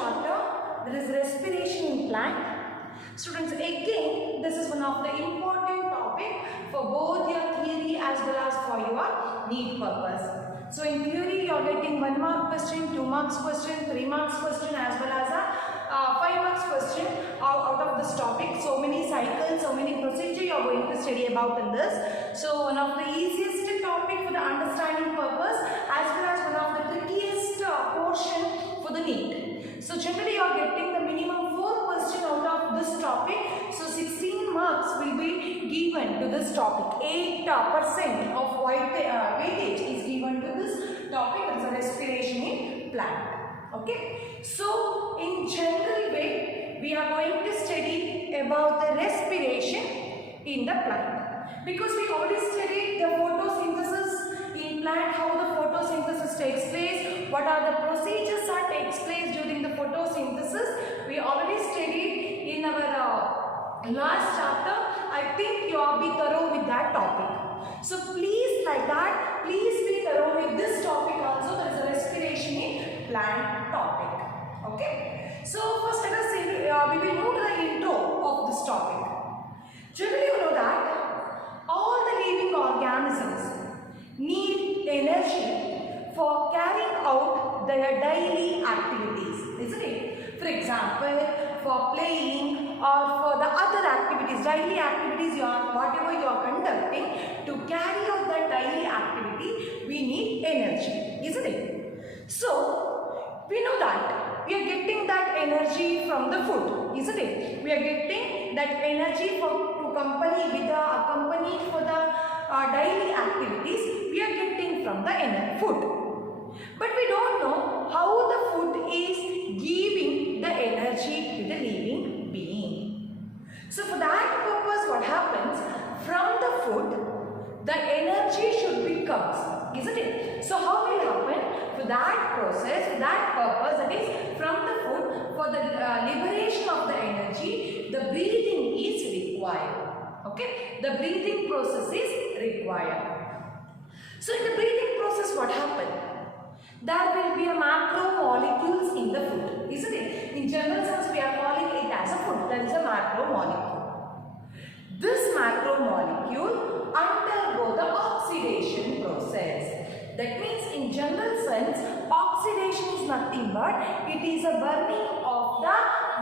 chapter, that is respiration in plant. Students, again this is one of the important topic for both your theory as well as for your need purpose. So in theory you are getting 1 mark question, 2 marks question, 3 marks question as well as a 5 marks question out of this topic. So many cycles, so many procedure you are going to study about in this. So one of the easiest topic for the understanding purpose as well as one of the trickiest portion for the NEET. So generally you are getting the minimum 4 questions out of this topic. So 16 marks will be given to this topic. 8% of weightage is given to this topic. That is a respiration in plant. Okay. So in general way we are going to study about the respiration in the plant. Because we already studied the photosynthesis in plant, how the photosynthesis takes place, what are the procedures that takes place during the photosynthesis. We already studied in our last chapter. I think you are be thorough with that topic. So please like that, please be thorough with this topic also, that is a respiration in plant topic. Okay. So first let us see, we will move to the intro of this topic. Generally you know that all the living organisms need energy for carrying out their daily activities, isn't it? For example, for playing or for the other activities, daily activities, whatever you are conducting, to carry out the daily activity, we need energy, isn't it? So, we know that we are getting that energy from the food, isn't it? We are getting that energy to accompany for the daily activities, we are getting from the food. But we don't know how the food is giving the energy to the living being. So for that purpose, what happens? From the food, the energy should be comes, isn't it? So how will happen? For that process, for that purpose, that is from the food, for the liberation of the energy, the breathing is required. Okay, the breathing process is required. So in the breathing process, what happened? There will be a macromolecules in the food, isn't it? In general sense, we are calling it as a food. That is a macromolecule. This macromolecule undergo the oxidation process. That means in general sense, oxidation is nothing but it is a burning of the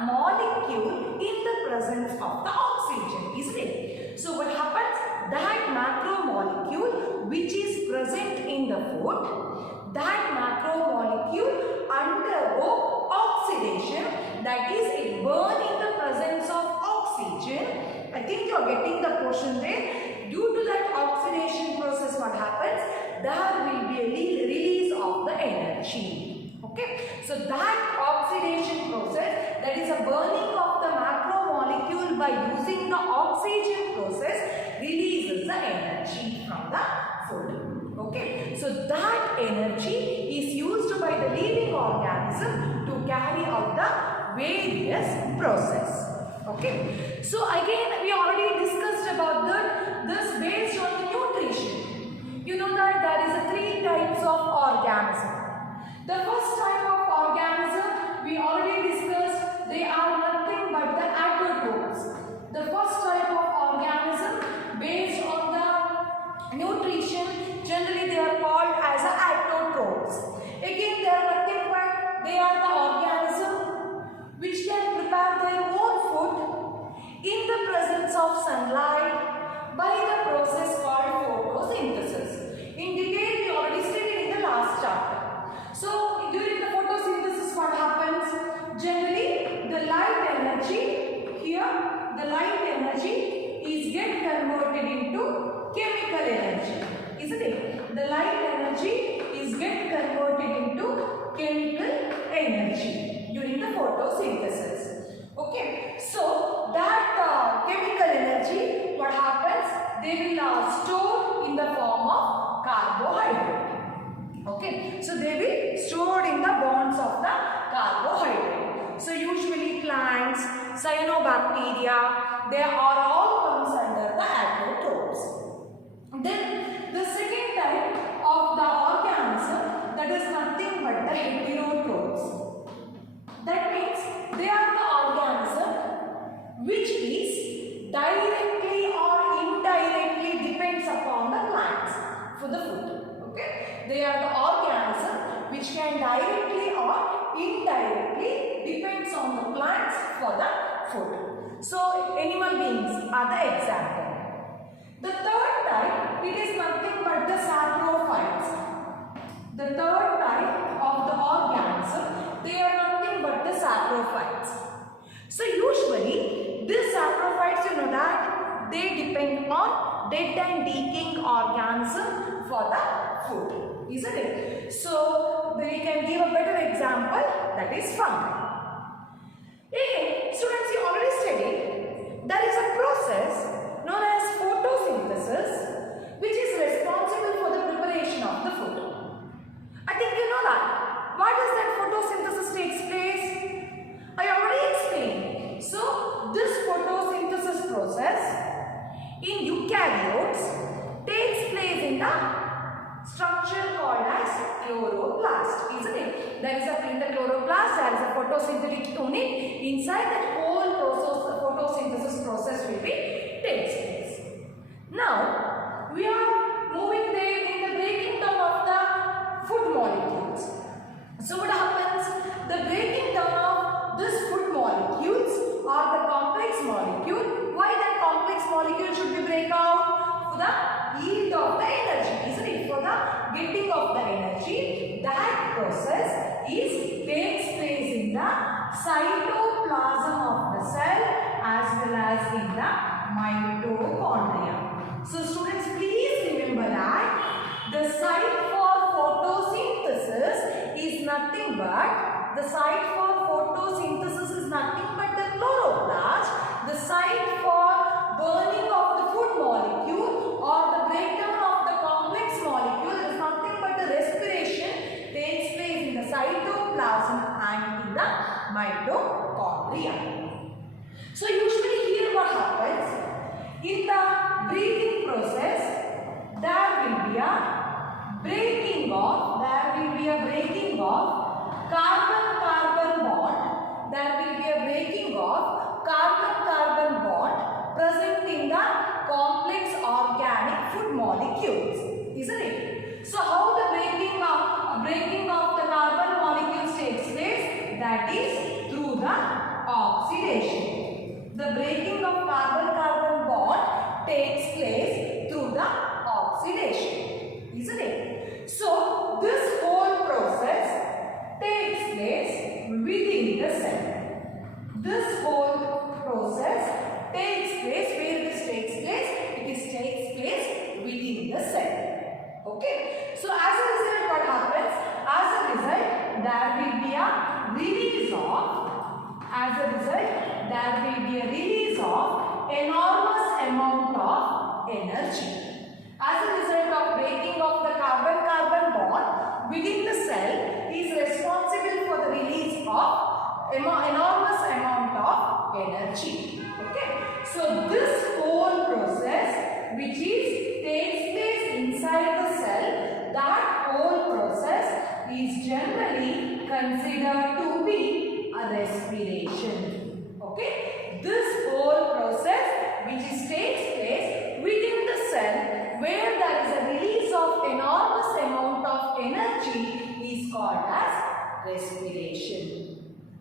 molecule in the presence of the oxygen, isn't it? So what happens? That macromolecule which is present in the food, that macromolecule undergo oxidation, that is it burn in the presence of oxygen. I think you are getting the portion there. Due to that oxidation process, what happens? There will be a release of the energy. Okay. So that oxidation process, that is a burning of the macromolecule by using the oxygen process, releases the energy from the food. Okay. So that energy is used by the living organism to carry out the various process. Okay. So again we already discussed about this based on the nutrition. You know that there is 3 types of organism. The first type of organism we already discussed, they are nothing but the autotrophs. The first type of organism based on the nutrition, generally they are called as autotrophs. Again they are nothing but they are the organism which can prepare their own food in the presence of sunlight by the process called photosynthesis. In detail we already studied in the last chapter. So during the photosynthesis, what happens? Generally the light energy, here the light energy is get converted into chemical energy, isn't it? The light energy is get converted into chemical energy during the photosynthesis. Okay, so that chemical energy, what happens? They will store in the form of carbohydrate. Okay, so they will stored in the bonds of the carbohydrate. So usually plants, cyanobacteria, they are all comes under the autotrophs. Then the second type of the organism, that is nothing but the heterotrophs. That for the food. Okay, they are the organism which can directly or indirectly depends on the plants for the food. So animal beings are the example. The third type, it is nothing but the saprophytes. The third type of the organism, they are nothing but the saprophytes. So usually these saprophytes, you know that they depend on dead and decaying organism for the food, isn't it? So we can give a better example, that is fungi. Again, students, you already studied there is a process known as photosynthesis which is responsible for the preparation of the food. I think you know that. Why does that photosynthesis takes place? I already explained. So this photosynthesis process in eukaryotes takes place in the structure called as chloroplast, isn't it? There is in the chloroplast, there is a photosynthetic unit. Inside that whole process, the photosynthesis process will be takes place. Now we are moving there in the breaking down of the food molecules. So what happens? The breaking down of this food molecules or the complex molecule. Why that complex molecule should be break out? For the yield of the energy, isn't it? For the getting of the energy, that process takes place in the cytoplasm of the cell as well as in the mitochondria. So students, please remember that the site for photosynthesis is nothing but the chloroplast. The site for burning of the food molecule or the breakdown of the complex molecule is nothing but the respiration takes place in the cytoplasm and in the mitochondria. So usually here what happens? In the breathing process, there will be a breaking of carbon-carbon bond. There will be a breaking of carbon-carbon bond present in the complex organic food molecules, isn't it? So how the breaking of the carbon molecules takes place? That is through the oxidation. The breaking of carbon-carbon bond takes place through the oxidation, isn't it? So this whole process takes place within the cell. This whole process takes place, where this takes place? It takes place within the cell. Okay. So as a result, what happens? As a result, there will be a release of enormous amount of energy. As a result of breaking of the carbon-carbon bond within the cell is responsible for the release of enormous amount of energy. Okay. So this whole process which takes place inside the cell, that whole process is generally considered to be a respiration. Okay. This whole process which takes place within the cell where there is a release of enormous amount of energy is called as respiration.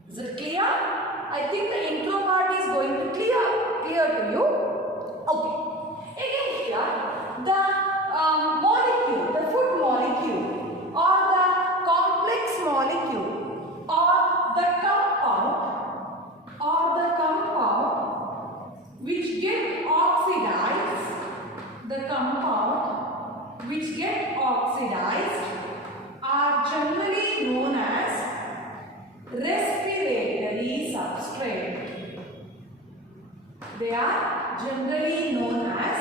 Is it clear? I think the intro part is going to clear to you. Okay. Again here, the molecule, the food molecule or the complex molecule or the compound which get oxidized, are generally known as respiratory substrate. They are generally known as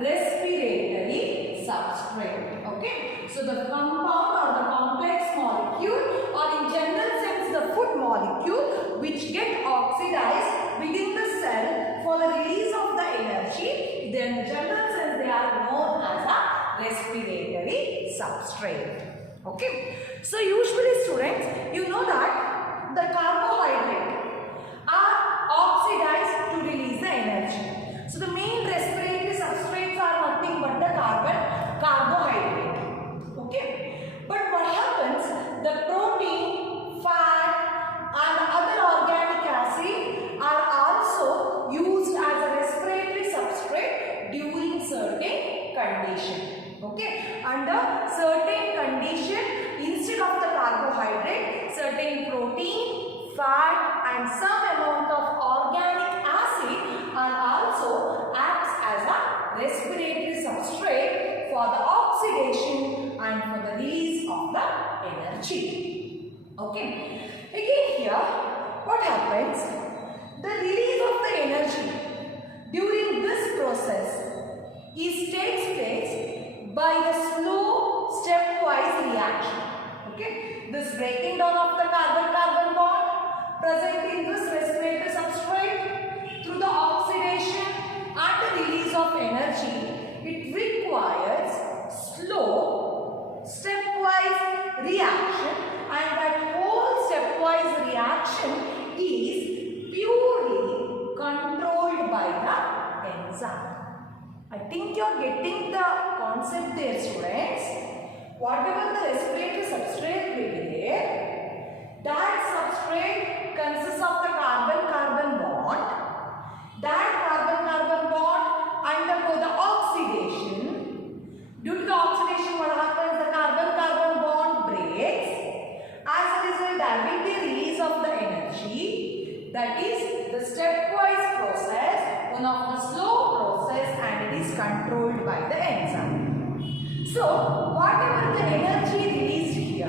respiratory substrate. Okay. So the compound or the complex molecule or in general sense the food molecule which get oxidized within the cell for the release of the energy, then in general sense they are known as a respiratory substrate. Okay. So usually students, you know that the carbohydrate are oxidized to release the energy. So the main respiratory substrates are nothing but the carbohydrate. condition. Okay, under certain condition, instead of the carbohydrate, certain protein, fat and some amount of organic acid are also acts as a respiratory substrate for the oxidation and for the release of the energy. Okay, again here what happens? The release of the energy during this process takes place by the slow stepwise reaction. Okay, this breaking down of the carbon-carbon bond present in this respiratory substrate through the oxidation and the release of energy, it requires slow stepwise reaction, and that whole stepwise reaction is purely controlled by the enzyme. I think you are getting the concept there, students. Whatever the respiratory substrate will be there, that substrate consists of the carbon-carbon bond. That carbon-carbon bond undergo the oxidation. Due to the oxidation, what happens? The carbon-carbon bond breaks. As a result, there will be release of the energy. That is the stepwise process, one of the slow process, and it is controlled by the enzyme. So, whatever the energy released here,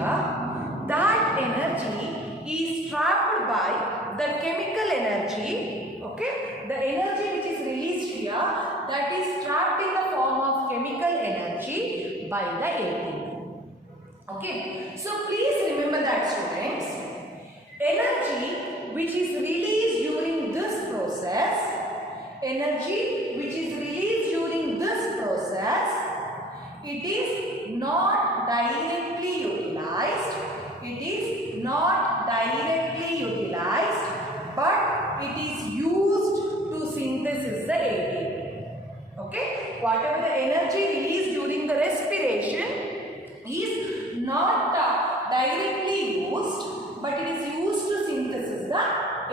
that energy is trapped by the chemical energy. Okay, the energy which is released here, that is trapped in the form of chemical energy by the ATP. Okay, so please remember that, students. Energy which is released during this process, it is not directly utilized. But it is used to synthesize the ATP. Okay, whatever the energy released during the respiration is not directly used, but it is used to synthesize the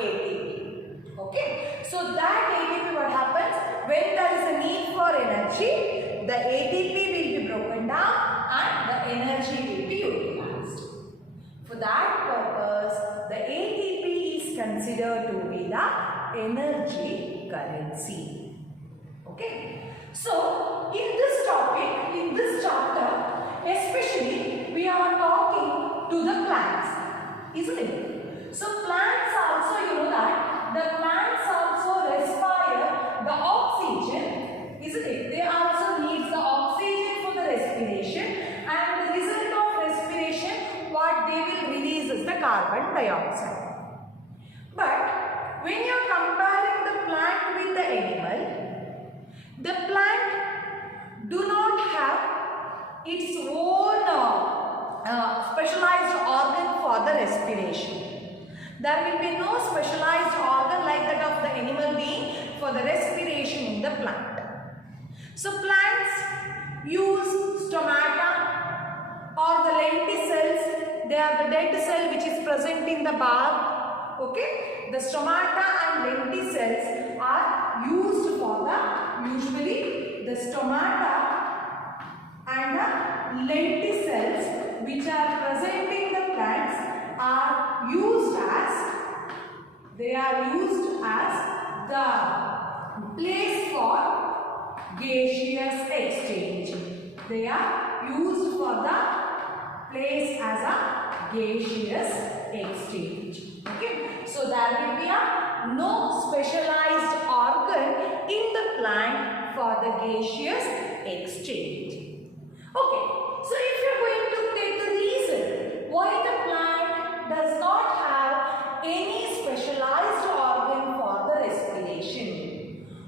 ATP. Okay, so that ATP, what happens when there is a need for energy, the ATP will be broken down and the energy will be utilized. For that purpose, the ATP is considered to be the energy currency. Okay, so in this topic, in this chapter, especially we are talking to the plants, isn't it? So plants also, you know that the plants also respire the oxygen, isn't it? They also need the oxygen for the respiration, and the result of respiration, what they will release is the carbon dioxide. But when you are comparing the plant with the animal, the plant do not have its own specialized organ for the respiration. There will be no specialized organ like that of the animal being for the respiration in the plant. So plants use stomata or the lenticels. They are the dead cell which is present in the bark. Okay, the stomata and lenticels are used for the, usually the stomata and the lenticels which are present in the plants are used as, they are used as the place for gaseous exchange. They are used for the place as a gaseous exchange. Okay, so there will be no specialized organ in the plant for the gaseous exchange. Okay, so if you are going to take the reason why the plant does not have any specialized organ for the respiration,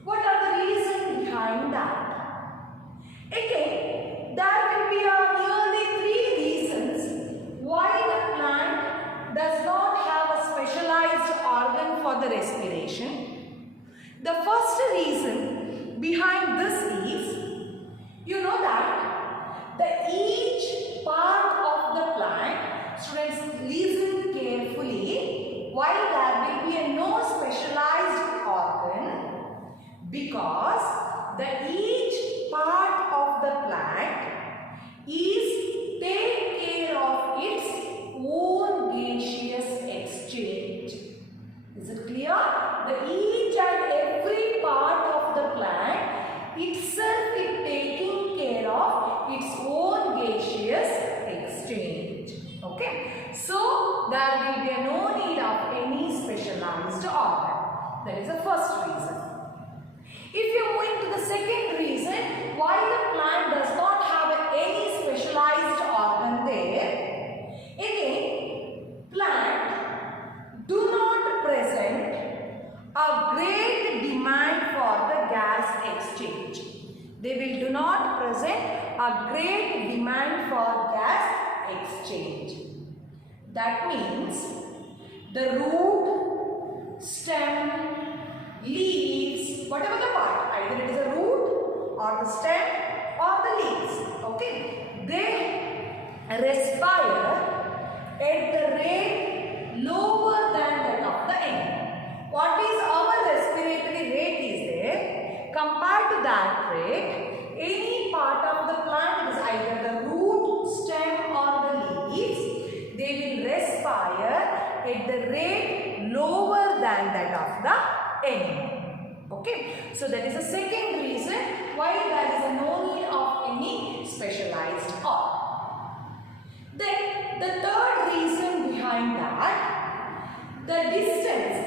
what are the reasons behind that? Again, there will be nearly 3 reasons why the plant does not have a specialized organ for the respiration. The first reason behind this is, you know that each part of the plant, students listen carefully, why there will be no specialized organ, because each part of the plant is take care of its own gaseous exchange. Is it clear? The each and every part of the plant itself is taking care of its own gaseous exchange. Okay. So there will be no need of any specialized organ. That is the first reason. If you move into the second reason why the plant does not have any specialized organ there, again, plant do not present a great demand for the gas exchange. They will do not present a great demand for gas exchange. That means the root, stem, leaves, whatever the part, either it is a root or the stem or the leaves, okay, they respire at the rate lower than that of the end. What is our respiratory rate is there? Compared to that rate, any part of the plant is either the root, stem or the leaves, they will respire at the rate lower than that of the end. Okay, so that is the second reason why there is no need of any specialized organ. Then the third reason behind that, the distance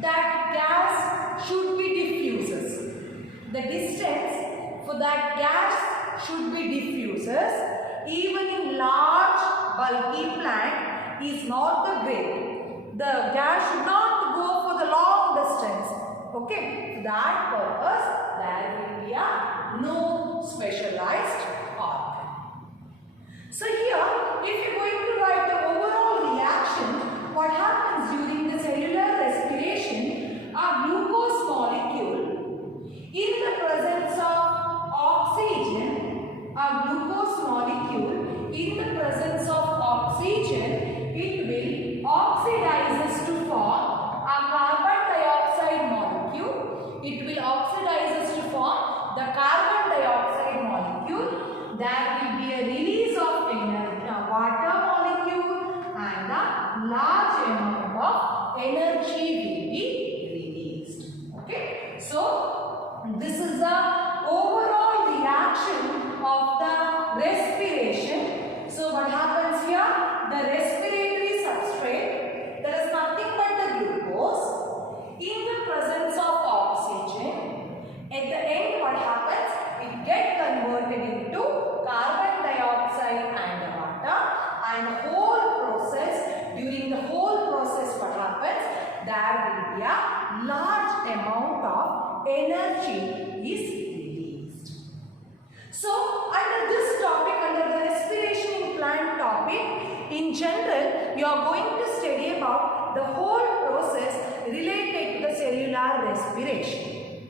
that gas should be diffuses. The distance for that gas should be diffuses even in large bulky plant is not the great. The gas should not go for the long distance. Okay, for that purpose there will be no specialized organ. So here, if you are going to write the overall reaction, what happens during the cellular respiration, a glucose molecule in the presence of oxygen, a glucose molecule in the presence of oxygen, it will oxidizes to form a carbon dioxide molecule. It will oxidizes to form the carbon dioxide molecule. There will be a release of energy, water molecule, and a large amount of energy will be released. Okay. So this is the overall reaction of the respiration. So what happens here? The respiratory substrate, there is nothing but the glucose in the presence of oxygen. At the end, what happens? It gets converted into carbon dioxide and water, and during the whole process, what happens? There will be a large amount of energy is released. So under this topic, under the respiration in plant topic, in general, you are going to study about the whole process related to the cellular respiration.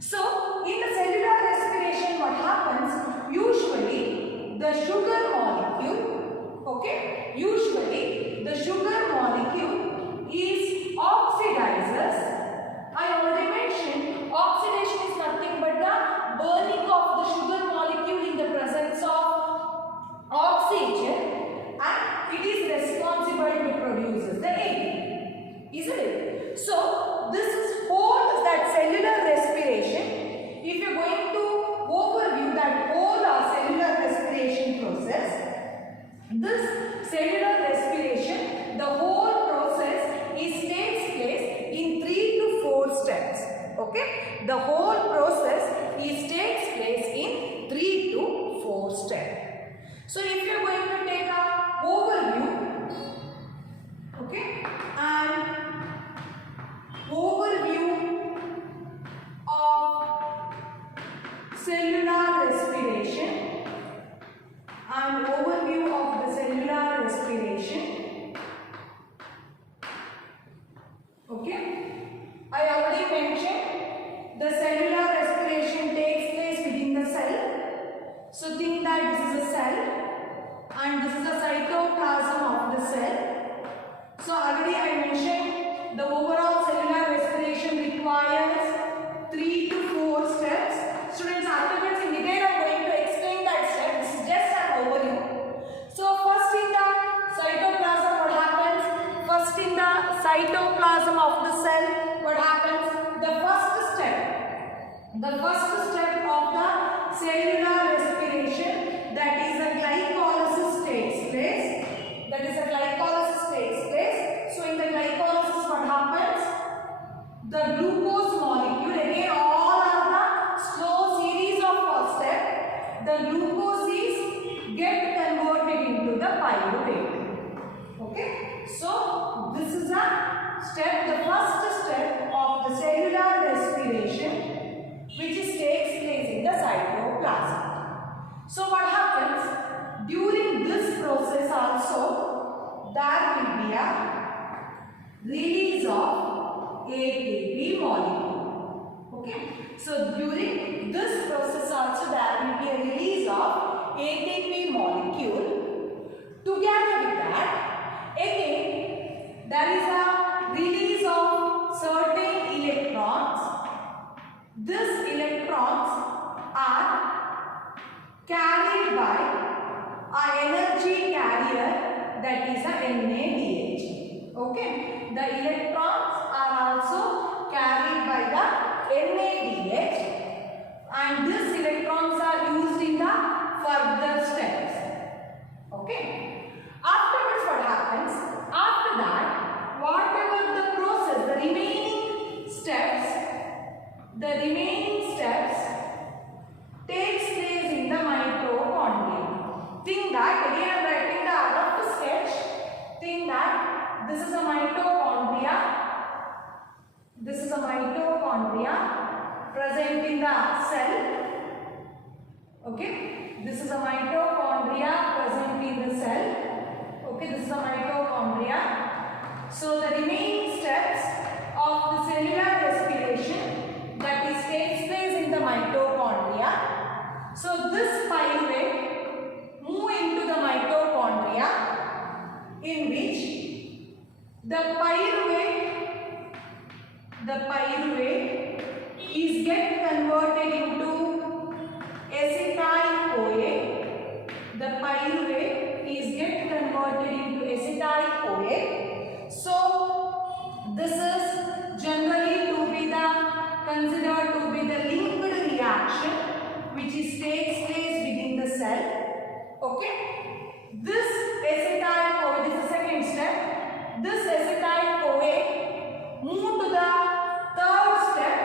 So in the cellular respiration, what happens? Usually the sugar molecule, okay, usually the sugar molecule is oxidizes. I already mentioned oxidation is nothing but the burning of the sugar molecule in the presence of oxygen, and it is responsible to produce the ATP, isn't it? So this is whole that cellular respiration. If you are going to overview that whole cellular respiration process, this cellular respiration, the whole process takes place in 3 to 4 steps. Okay, the whole process takes place in 3 to 4 steps. So if you are going to take a overview, okay, and overview of cellular respiration and overview of the cellular respiration, okay, I already mentioned the cellular respiration takes place within the cell. So think that this is a cell and this is the cytoplasm of the cell. So already I mentioned the overall cellular respiration requires 3 to 4 steps. Students, afterwards in detail I am going to explain the first step of the cellular respiration, that is a glycolysis takes place. So in the glycolysis what happens? The glucose molecule, again all are the slow series of first step. The glucose is get converted into the pyruvate. Okay. So this is a step, the first step of the cellular respiration, which takes place in the cytoplasm. So what happens? During this process also, there will be a release of ATP molecule. Okay. So during this process also, there will be a release of ATP molecule. Together with that, again, there is a release of certain electrons. These electrons are carried by an energy carrier, that is a NADH. Okay. The electrons are also carried by the NADH, and these electrons are used in the further steps. Okay. Afterwards what happens? After that, whatever the process, the remaining steps takes place in the mitochondria. Think that, again I am writing the out of the sketch. Think that this is a mitochondria. This is a mitochondria present in the cell. Okay. This is a mitochondria present in the cell. Okay. This is a mitochondria. So the remaining steps of the cellular respiration, that takes place in the mitochondria. So this pyruvate move into the mitochondria, in which the pyruvate is get converted into acetyl-CoA. The pyruvate is get converted into acetyl-CoA. So this is generally considered to be the linked reaction which takes place within the cell. Okay. This acetyl-CoA, this is the second step. This acetyl-CoA move to the third step.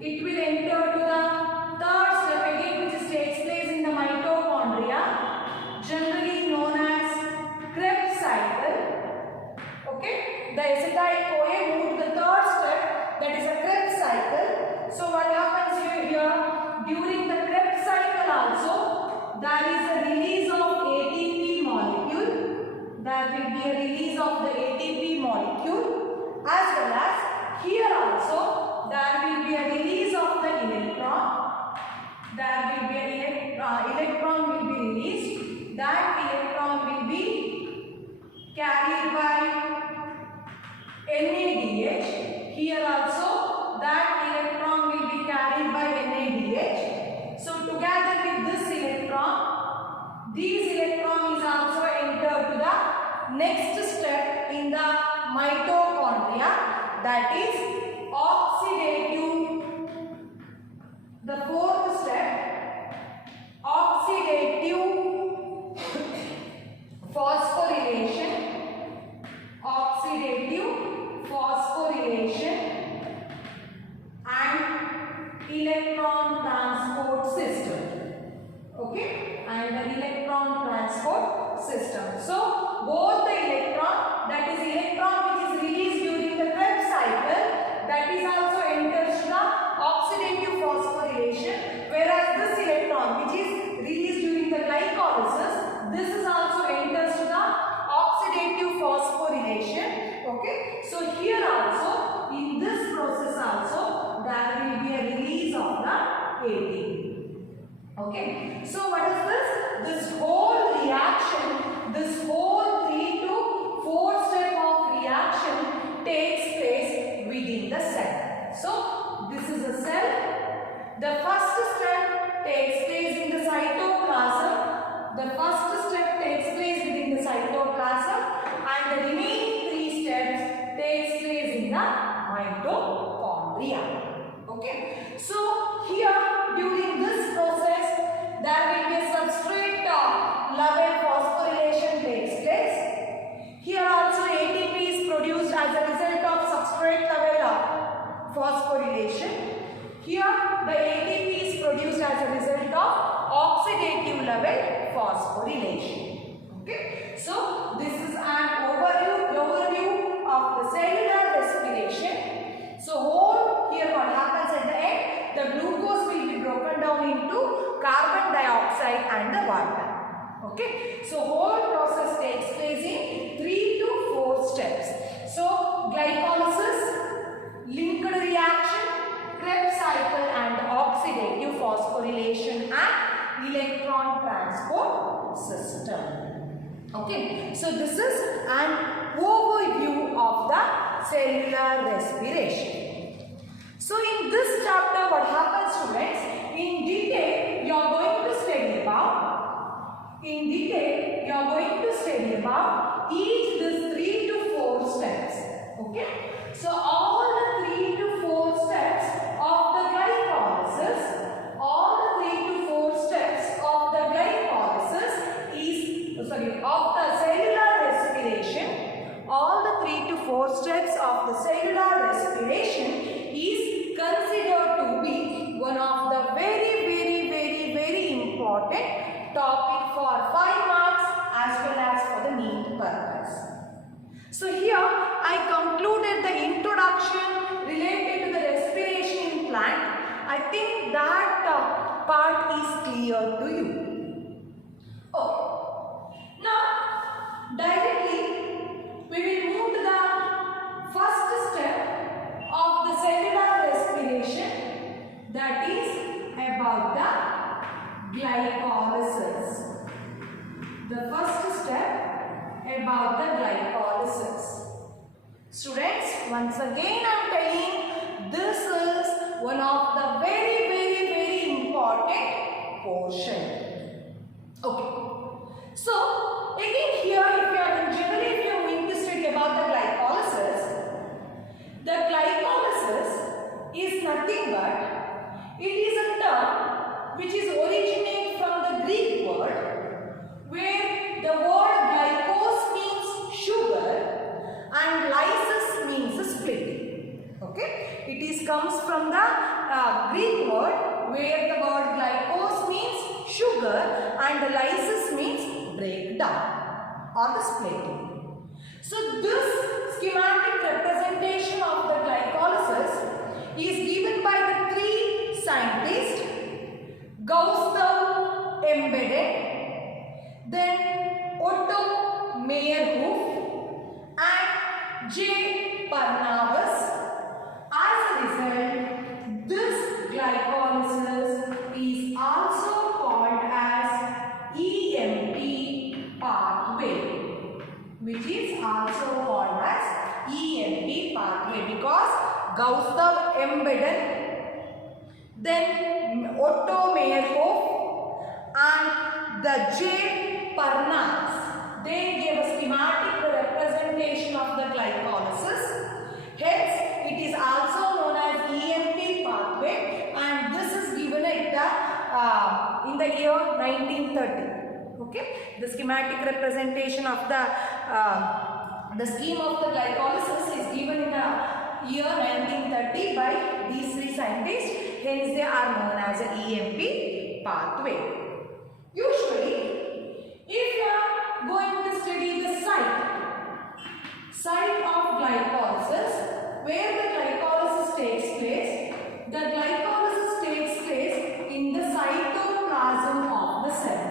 It will enter to the third step again, which takes place in the mitochondria, generally known as Krebs cycle. Okay. The acetyl-CoA move to the third step, that is a Krebs cycle. So what happens here? During the Krebs cycle also, there is a release of ATP molecule. There will be a release of the ATP molecule, as well as here also there will be a release of the electron. There will be an electron will be released. That electron will be carried by NADH. Here also that electron will be carried by NADH. So together with this electron, these electron is also entered to the next step in the mitochondria, that is oxidative. The fourth step, oxidative phosphorylation. And electron transport system. Okay, and an electron transport system. So both the electron, that is electron which is released during the Krebs cycle, that is also enters to the oxidative phosphorylation, whereas this electron which is released during the glycolysis, this is also enters to the oxidative phosphorylation. Okay, so here also in this process also there will be a release of the ATP. Okay, so what is this? This whole reaction, this whole 3 to 4 step of reaction takes place within the cell. So this is a cell. The first step takes place in the cytoplasm. The first step takes place within the cytoplasm, and the remaining 3 steps takes place in the mitochondria. Okay, so level phosphorylation takes place. Here also ATP is produced as a result of substrate level phosphorylation. Here the ATP is produced as a result of oxidative level phosphorylation. Okay, so this is an overview of the cellular respiration. So whole here what happens at the end, the glucose will be broken down into carbon dioxide and the water. Okay, so whole process takes place in 3 to 4 steps. So glycolysis, linked reaction, Krebs cycle and oxidative phosphorylation and electron transport system. Okay, so this is an overview of the cellular respiration. So in this chapter what happens, students, in detail you are going to study about each this 3 to 4 steps. Okay, so all the 3 to 4 steps of the glycolysis, of the cellular respiration, all the 3 to 4 steps of the cellular respiration is considered to be one of the very important topic for 5 marks as well as for the NEET purpose. So here I concluded the introduction related to the respiration in plant. I think that part is clear to you. Okay. Now directly we will move to the first step of the cellular respiration, that is about the glycolysis. The first step about the glycolysis. Students, once again I am telling, this is one of the very important portion. Okay. So again here, if you are going to study about the glycolysis is nothing but it is a term which is originated from the Greek word, where the word glycose means sugar and lysis means splitting. Okay, it comes from the Greek word where the word glycose means sugar and lysis means breakdown or the splitting. So this schematic representation of the glycolysis is given by the 3 scientists, Gauss embedded, then Otto Meyerhof and J. Parnavas. As a result, this glycolysis is also called as EMP pathway, which is also called as EMP pathway because Gauss embedded, then Otto Meyerhof and the J. Parnas, they gave a schematic representation of the glycolysis. Hence, it is also known as EMP pathway, and this is given at in the year 1930. Okay, the schematic representation of the scheme of the glycolysis is given in the year 1930 by these 3 scientists. Hence, they are known as an EMP pathway. Usually, if you are going to study the site of glycolysis, where the glycolysis takes place, the glycolysis takes place in the cytoplasm of the cell.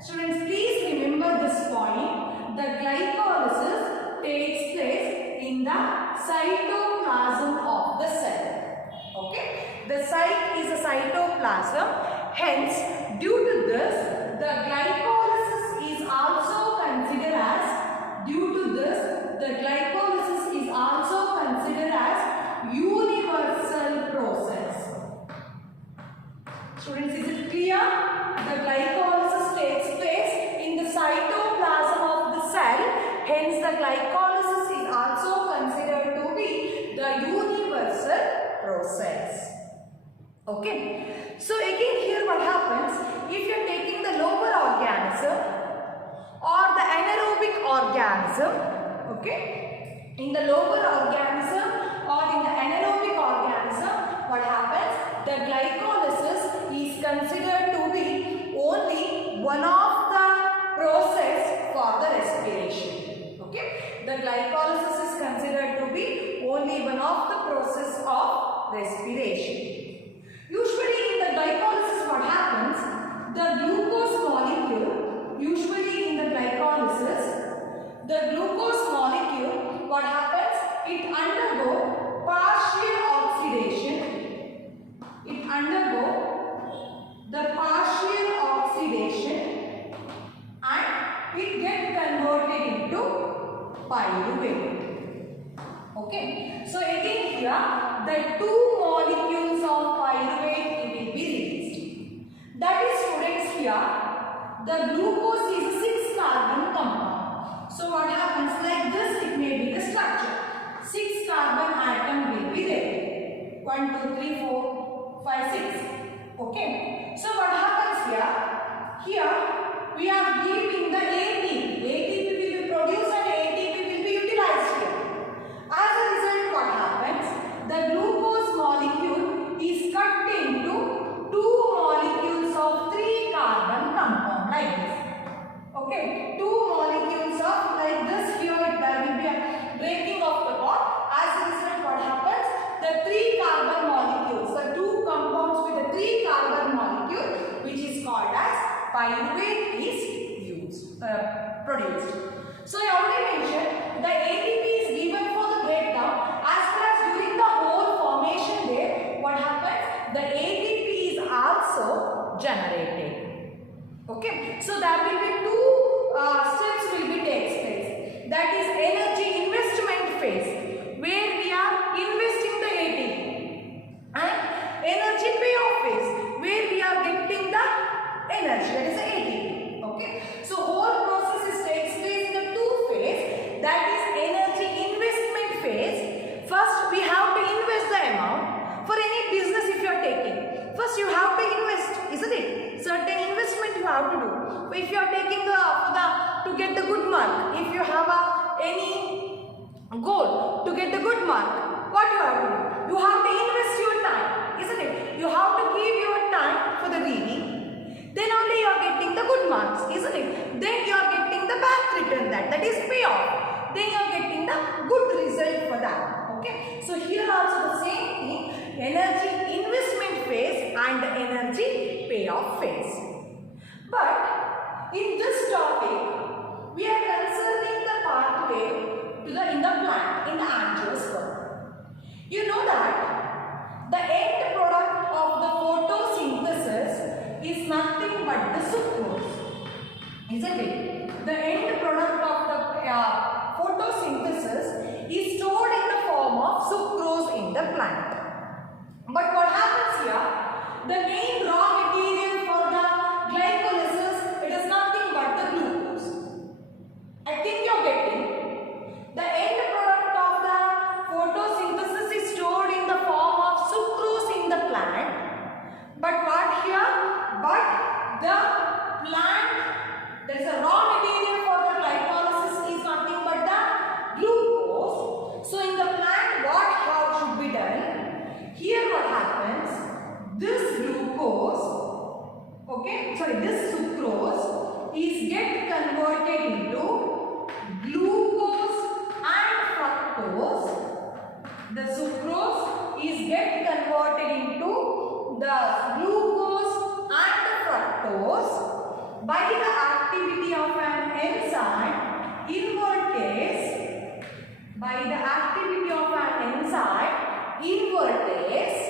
Students, please remember this point. The glycolysis takes place in the cytoplasm of the cell. Okay, the site is a cytoplasm. Hence, due to this, the glycolysis is also considered as universal process. Students, is it clear? The glycolysis takes place in the cytoplasm of the cell. Hence, the glycolysis is also considered to be the universal process. Okay. So again here what happens, if you are taking the lower organism, organism, okay, in the lower organism or in the anaerobic organism, what happens? The glycolysis is considered to be only one of the process for the respiration. Okay, the glycolysis is considered to be only one of the process of respiration. Usually in the glycolysis, what happens? The glucose molecule, usually in the glycolysis, the glucose molecule, what happens? It undergo partial oxidation. It undergo the partial oxidation and it gets converted into pyruvate. Okay, so again here the two molecules of pyruvate will be released. That is, students, here the glucose is a 6-carbon compound. So what happens? Like this, it may be the structure. 6 carbon atom will be there. 1, 2, 3, 4, 5, 6. Okay. So what happens here? Here we are giving the ATP. ATP will be produced and ATP will be utilized here. As a result, what happens? The glucose molecule is cut into 2 molecules of 3 carbon compound like this. Okay, 2 molecules of like this. Here there will be a breaking of the bond. As a result, what happens? The 3 carbon molecules, the 2 compounds with the 3 carbon molecule, which is called as pyruvate, is produced. So I already mentioned the ATP is given for the breakdown, as well as during the whole formation there, what happens? The ATP is also generated. Okay, so there will be 2 steps will be takes place. That is energy investment phase, where we are investing the ATP, and energy payoff phase, where we are getting the energy, that is the ATP. Okay, so whole process takes place in the 2 phase. That is energy investment phase. First we have to invest the amount. For any business, if you are taking, first you have to invest, isn't it? Certain investment you have to do. If you are taking to get the good mark, if you have any goal to get the good mark, what you have to do? You have to invest your time, isn't it? You have to give your time for the reading. Then only you are getting the good marks, isn't it? Then you are getting the back return, that is payoff. Then you are getting the good result for that. Okay, so here also the same thing, energy investment phase and energy payoff phase. But in this topic, we are concerning the pathway in the plant, in the angiosperm. You know that the end product of the photosynthesis is nothing but the sucrose, isn't it? The end product of the photosynthesis is stored in the form of sucrose in the plant. But what happens here? The main raw material for the glycolysis, it is nothing but the glucose. I think you are getting. The end product of the photosynthesis is stored in the form of sucrose in the plant. But what here? But the plant, there is a raw material for the glycolysis is nothing but the glucose. So in the plant, how should be done? Here what happens? This glucose, this sucrose is get converted into glucose and fructose. The sucrose is get converted into the glucose and the fructose by the activity of an enzyme invertase. By the activity of an enzyme invertase,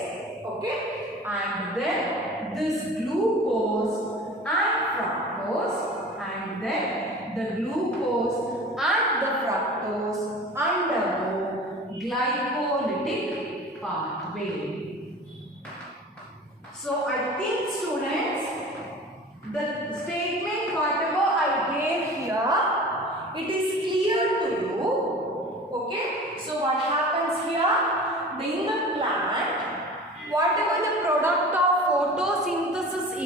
okay, and then this glucose and fructose, and then the glucose and the fructose undergo glycolytic pathway. So I think, students, the statement whatever I gave here, it is clear to you. Okay, so what happens here? In the plant, whatever the product of photosynthesis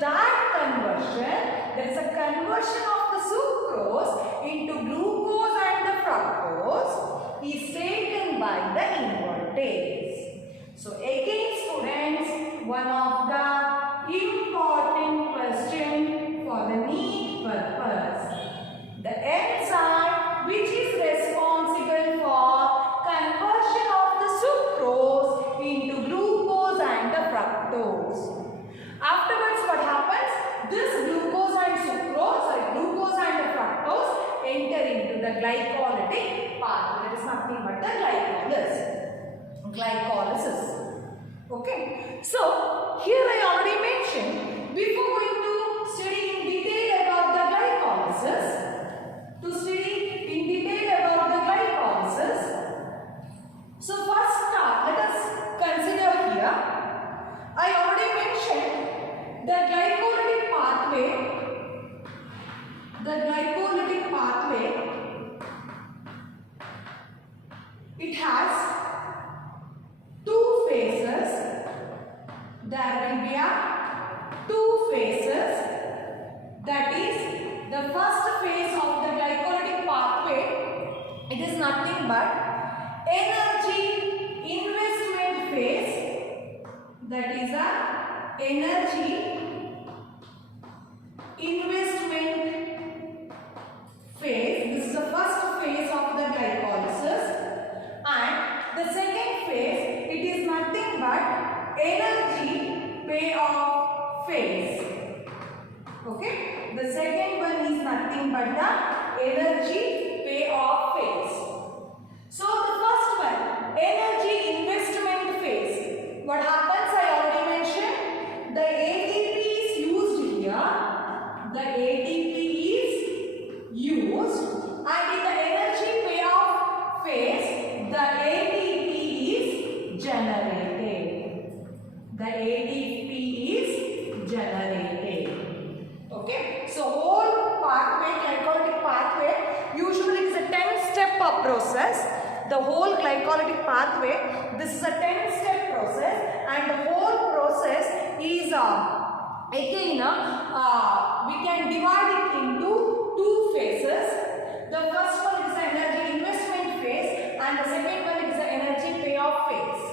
that conversion, there is a conversion of the sucrose into glucose and the fructose is taken by the invertase. So again students, one of the important question for the need purpose. The enzyme which is responsible for conversion of the sucrose into glucose and the fructose. Afterwards what happens? This glucose and sucrose, glucose and the fructose enter into the glycolytic pathway. That is nothing but the glycolysis. Okay. So here I already mentioned, before going to study in detail about the glycolysis, so first let us consider here, I already mentioned the glycolytic pathway, it has two phases. There will be two phases. That is, the first phase of the glycolytic pathway, it is nothing but energy investment phase. That is a energy investment phase. This is the first phase of the glycolysis, and the second phase, it is nothing but energy payoff phase. Okay, the second one is nothing but the energy payoff phase. So the first one, energy investment phase. What happens? I already mentioned, the ATP is used here. The ATP is used, and in the energy payoff phase, the ATP is generated. The ATP is generated. Okay. So whole pathway, glycolytic pathway, usually it is a 10-step process. The whole glycolytic pathway, this is a 10-step process, and the whole process is again we can divide it into two phases. The first one is the energy investment phase, and the second one is the energy payoff phase.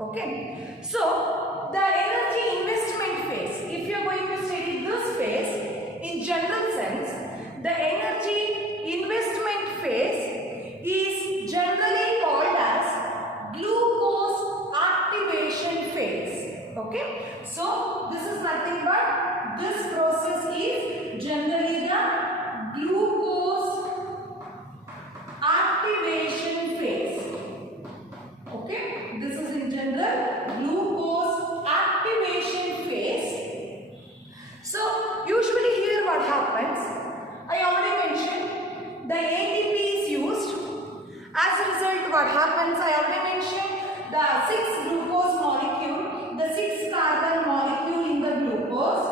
Okay. So the energy investment phase, if you are going to study this phase in general sense, the energy investment phase is generally called as glucose activation phase. Okay. So this is nothing but, this process is generally the glucose activation phase. Okay. This is in general glucose activation phase. So usually here what happens, I already mentioned the ATP is used. As a result, what happens? I already mentioned the 6-glucose molecule, the 6-carbon molecule in the glucose.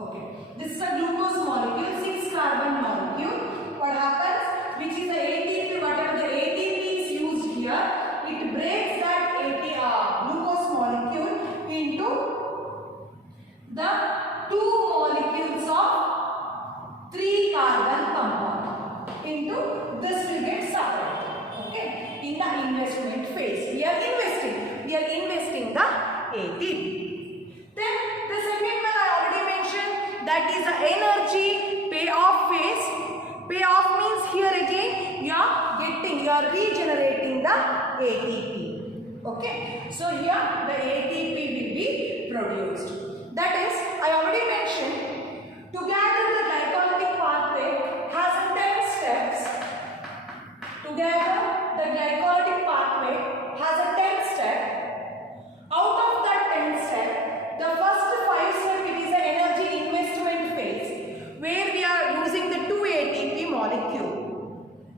Okay, this is a glucose molecule, 6-carbon molecule. What happens? Which is the ATP, whatever the ATP is used here, it breaks that glucose molecule into the 2 molecules of 3-carbon compound. Into this will get separated. Okay, in the investment phase, we are investing the ATP. Then the second one I already mentioned, that is the energy payoff phase. Payoff means here again you are regenerating the ATP. Okay, so here the ATP will be produced. That is, I already mentioned, together the glycolytic pathway has 10 steps. Together the glycolytic pathway has 10 steps. Out of that 10 steps, the first 5 steps, it is the energy investment phase, where we are using the 2 ATP molecule.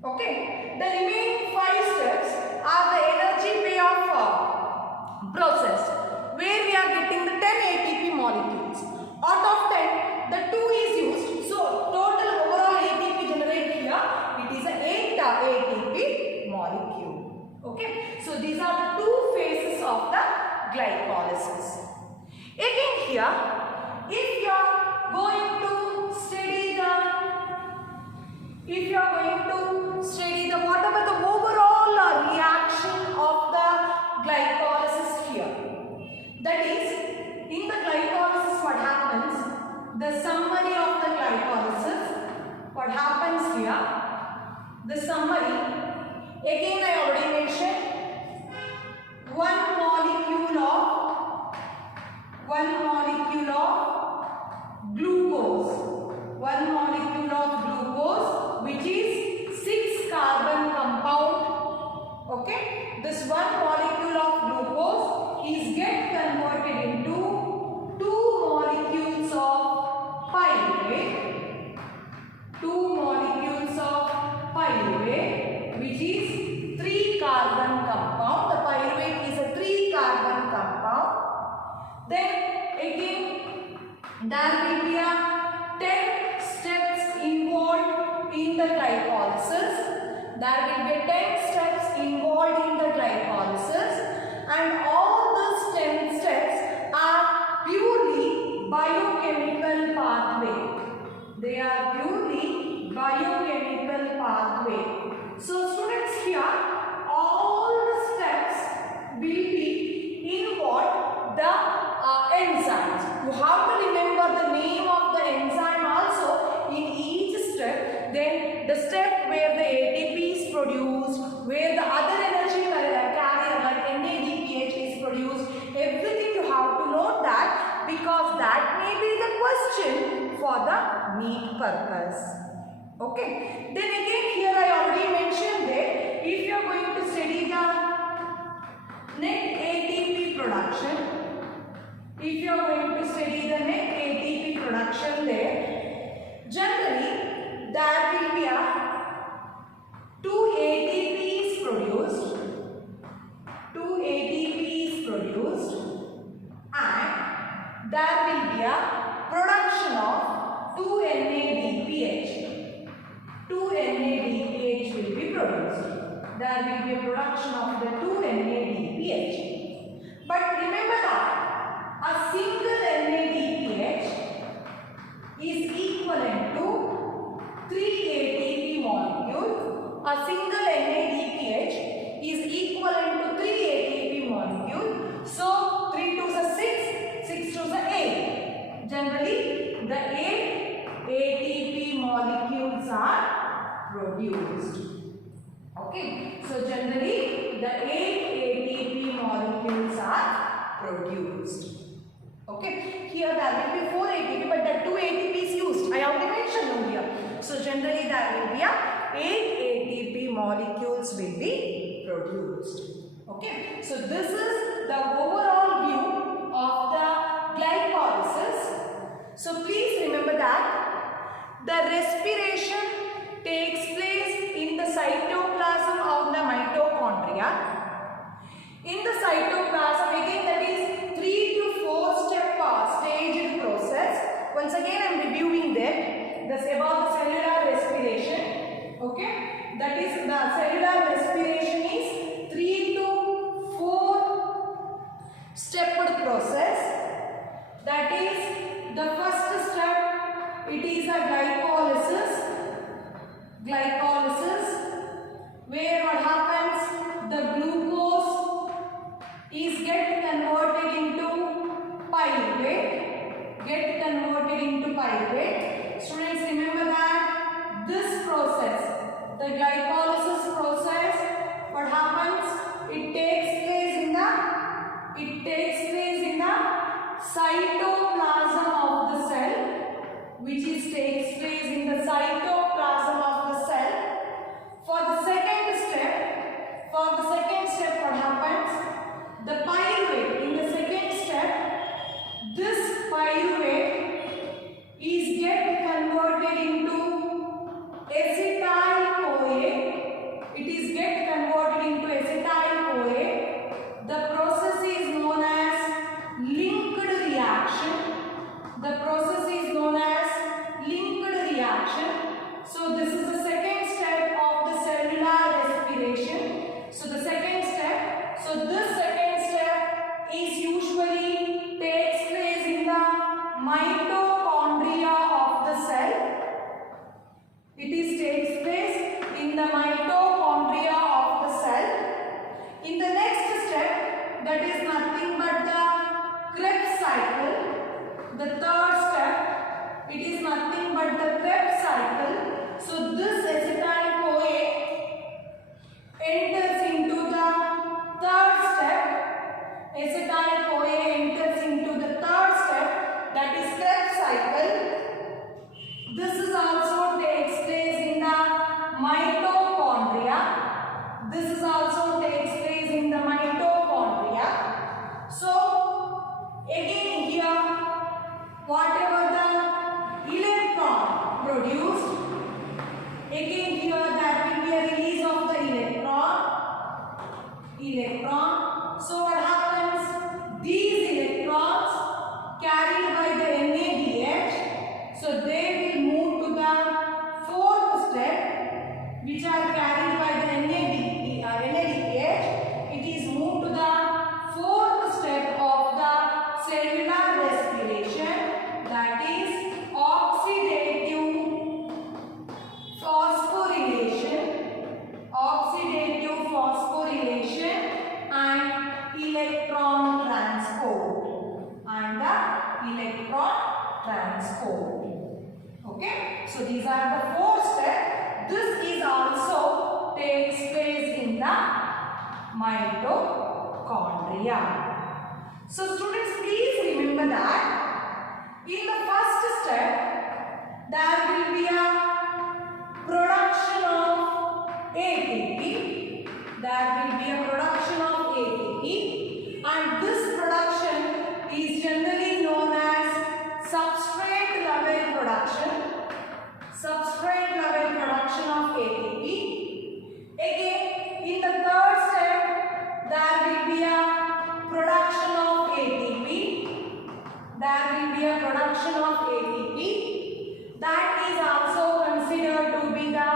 Okay, the remaining 5 steps are the energy payoff process, where we are getting the 10 ATP molecules. Out of 10, the 2 is used. So total overall ATP generated here, it is a 8 ATP molecule. Okay, so these are the 2 phases of the glycolysis. here, if you are going to study the whatever the overall reaction of the glycolysis here, that is, in the glycolysis what happens, the summary of the glycolysis, what happens here, the summary, again I already mentioned, one molecule of glucose, which is 6 carbon compound. Okay, this one molecule of glucose is get converted into 2 molecules of pyruvate, which is 3 carbon compound. The pyruvate is a 3 carbon compound. Then again there will be a 10 steps involved in the glycolysis. And all these 10 steps are purely biochemical pathway. They are purely biochemical pathway. So students, here all the steps will be involved the enzymes. You have to remember the name of the enzyme also in each step. Then the step where the ATP is produced, where the other energy carrier like NADPH is produced. Everything you have to know that, because that may be the question for the NEET purpose. Okay. Then again here I already mentioned that if you are going to study the net ATP production, there, generally there will be a 2 ATPs produced, and there will be a production of 2 NADPH. 2 NADPH will be produced. There will be a production of the 2 NADPH. But remember that a single NADPH is equivalent to 3 ATP molecule. A single NADPH is equivalent to 3 ATP molecule. So 3 2s are 6, 6 2s are 8. Generally, the 8 ATP molecules are produced. Okay. So generally, the 8 ATP molecules are produced. Okay. Here there will be 4 ATP, but the 2 ATP is used. I already mentioned here. So generally, there will be a 8 ATP molecules will be produced. Okay. So this is the overall view of the glycolysis. So please remember that the respiration takes place in the cytoplasm of the mitochondria. In the cytoplasm, again that is 3 to 4 step staged process. Once again I am reviewing that. That's about the cellular respiration. Okay. That is the cellular respiration is 3 to 4 stepped process. That is the first step. It is a glycolysis. Where what happens? The glucose is get converted into pyruvate. Students, remember that this process, the glycolysis process, what happens? It takes place in the cytoplasm of the cell, which takes place in the cytoplasm of the cell. For the second step, what happens? The pyruvate, in the second step, this pyruvate is get converted into acetyl-CoA. It is get converted into acetyl-CoA. The process is known as linked reaction. So this is the second step of the cellular respiration. So the second step. So this second step is usually takes place in the produced. Again here there will be a release of the electron. So what happens? These electrons carried by the NADH, so they will move to the fourth step, which are carried by the NADH. It is moved to the fourth step of the cellular respiration, that is oxidative phosphorylation and electron transport. Okay, so these are the four steps. This is also takes place in the mitochondria. So students, please remember that in the first step there will be a production of ATP. And this production is generally known as substrate level production of ATP. Again, in the third step there will be a production of ATP. That is also considered to be the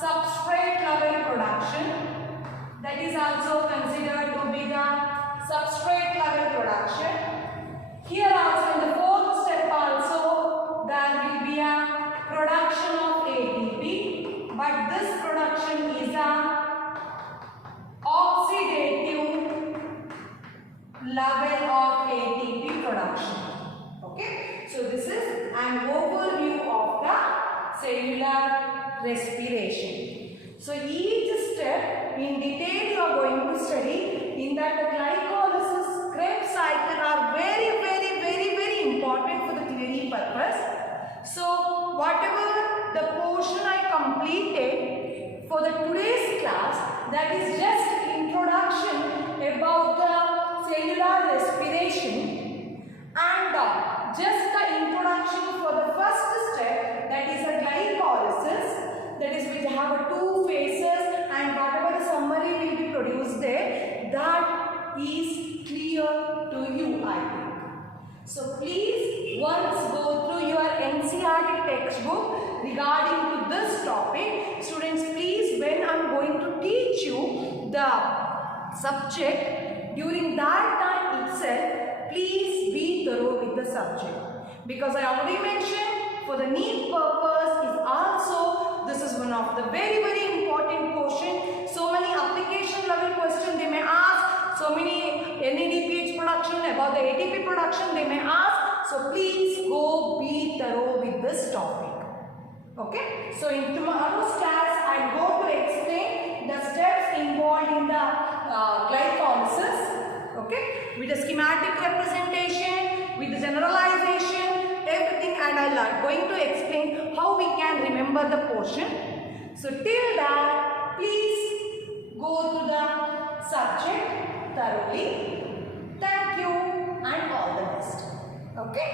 substrate level production. Here also in the fourth step also there will be a production of ATP, but this production is a oxidative level of ATP production. Okay, so this is an overview of the cellular respiration. So each step in detail you are going to study. In that the glycolysis, Krebs cycle are very important for the theory purpose. So whatever the portion I completed for the today's class, that is just introduction about the cellular respiration and just the introduction for the first step, that is a glycolysis, that is which have two phases, and whatever the summary will be produced there, that is clear to you, I think. So please once go through your NCERT textbook regarding to this topic. Students, please, when I am going to teach you the subject, during that time itself, please be thorough with the subject. Because I already mentioned, for the NEET purpose is also, this is one of the very important portion. So many application level questions they may ask, so many NADPH production, about the ATP production they may ask. So please go be thorough with this topic. Okay, so in tomorrow's class I am going to explain the steps involved in the glycolysis. Okay, with the schematic representation, with the generalization, everything, and I am going to explain how we can remember the portion. So till that, please go to the subject thoroughly. Thank you and all the best. Okay.